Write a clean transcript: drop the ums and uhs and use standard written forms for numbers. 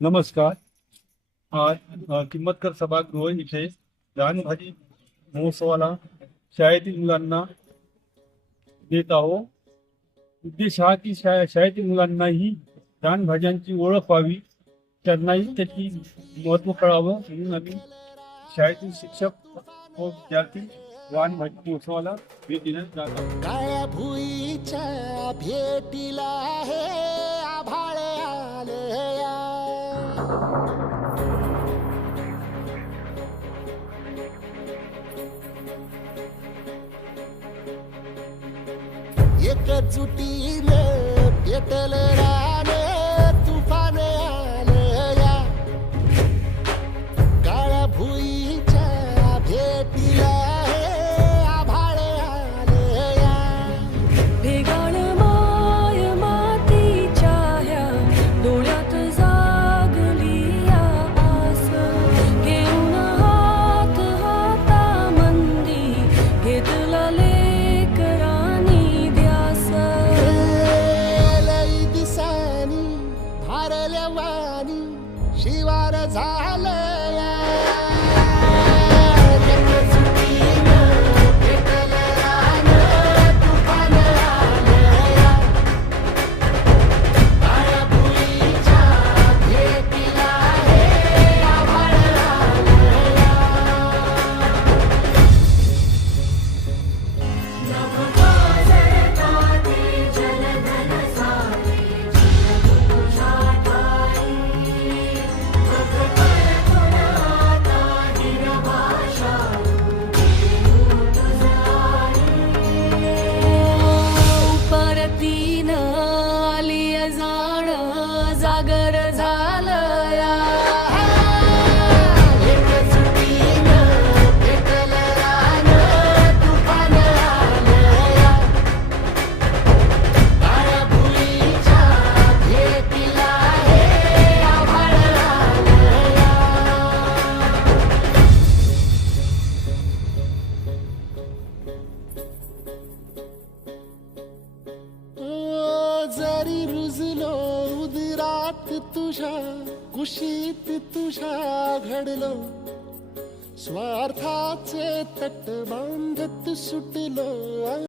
नमस्कार. आज किंमतकर सभागृह इथे रानभाजी महोत्सवाला शाळेतील मुलांना देत आहोत. उद्देश हा की शाळेतील मुलांनाही रानभाज्यांची ओळख व्हावी, त्यांनाही त्याची महत्त्व कळावं म्हणून आम्ही शाळेतील शिक्षक व विद्यार्थी रानभाजी महोत्सवाला भेट देण्यात जात आहोत. काळ्या भुईच्या भेटीला हे आभाळ आलया. एकजुटीने पेटल रान तुफान आलया. काळ्या भुईच्या भेटीला हे आभाळ आलया. भेगाण माय मातीच्या ह्या डोळ्यात जागली या आस. घेऊन हात हातामंदी घेतला लेकरांनी ध्यास. लई दिसानी भारल्या वाणी शिवार झालया. एकजुटीनं पेटल रान तुफान आलया. काळ्या भुईच्या भेटीला हे आभाळ आलया. परतीन आली जाण जागर झालया. एकजुटीनं पेटल रान तुफान आलया. काळ्या भुईच्या भेटीला हे आभाळ आलया. जरी रुजलो उदरात तुझ्या कुशीत तुझ्या घडलो. स्वार्थाचे तट बांधत सुटलो.